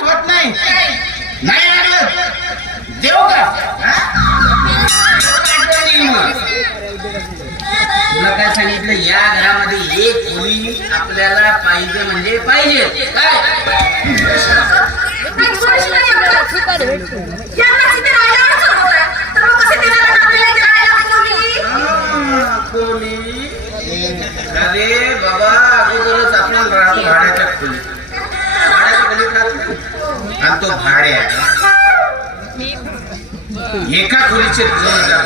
आठवत नाही. नाही आठवत देऊ का? तुला काय सांगितलं? या घरामध्ये एक मुली आपल्याला पाहिजे म्हणजे पाहिजे. काय? आणि तो भाड्या एका खोलीचे दोन हजार.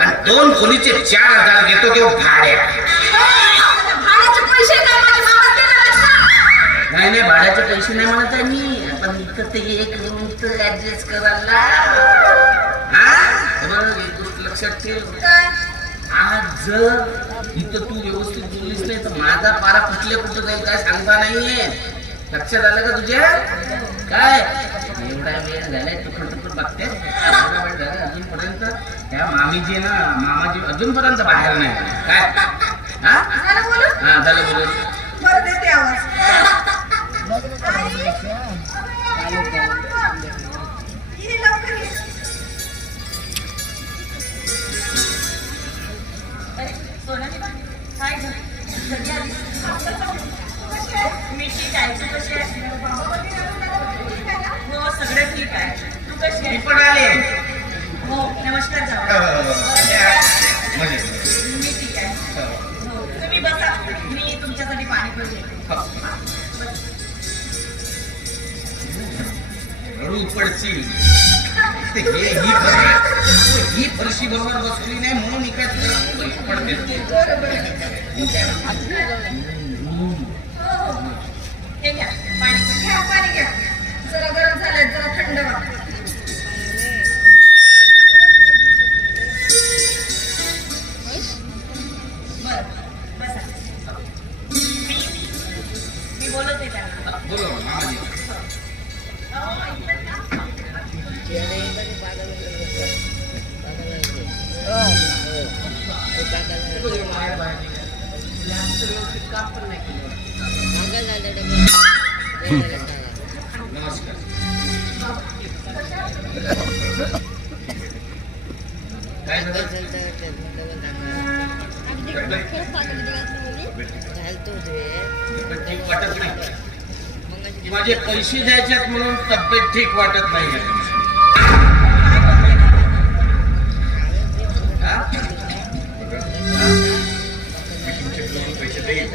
आणि दोन खोलीचे चार हजार घेतो तो भाड्या. नाही नाही भाड्याचे पैसे नाही म्हणत आहे मी. पण इथं ते एक रूम ऍडजस्ट करायला. हा? बरं, एक गोष्ट लक्षात ठेव. आज जर इथं तू व्यवस्थित बोललीस नाही तर माझा पारा कुठले कुठं जाईल काय सांगता नाहीये. लक्षात आलं का तुझ्या? काय? एवढा वेळ झालाय तुकड तुकड बघते एवढा वेळ झाला अजूनपर्यंत. त्या मामीजी ना मामाजी अजूनपर्यंत बाहेर नाही. काय? हा? हा झालं ठीक आहे तू कशी आहे हो सगळं ठीक आहे. तू कशी मी आहे पण आले हो नमस्कार हो, जाऊ हो, हो. म्हणजे, मी ठीक आहे. हो. हो तुम्ही बसा. मी तुमच्यासाठी पाणी पण घेते रडू पडची ते हे ही फरशी ही फरशी बरोबर बसली नाही म्हणून मी काय तुला पडते. हे घ्या पाणी घ्या. जरा गरम झालंय जरा थंड वाटतं बरं माझे पैसे द्यायच्यात म्हणून तब्येत ठीक वाटत नाही पैसे देईल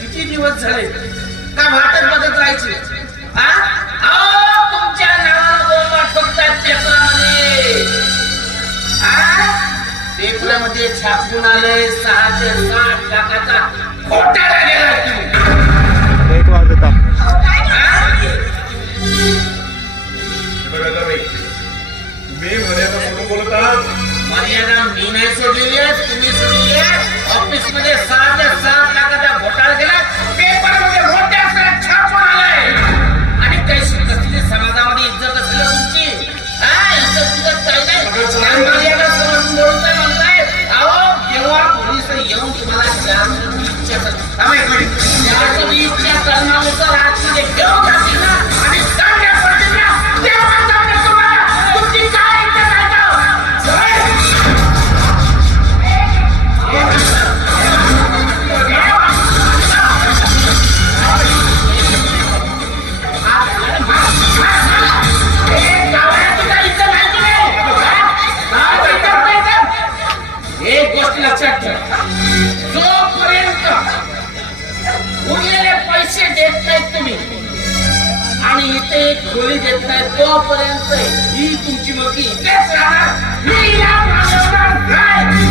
किती दिवस झाले? का वाटत बघत राहायची? तुमच्या नावानं बोलवा ठोकतात छापून आलंय? सहा ते सात लाखाचा घोटाळा गेला तुम्ही. मिनिट. एक गोळी घेत नाही तोपर्यंत ही तुमची मुलगी इथेच राहणार मी या मालवणार नाही.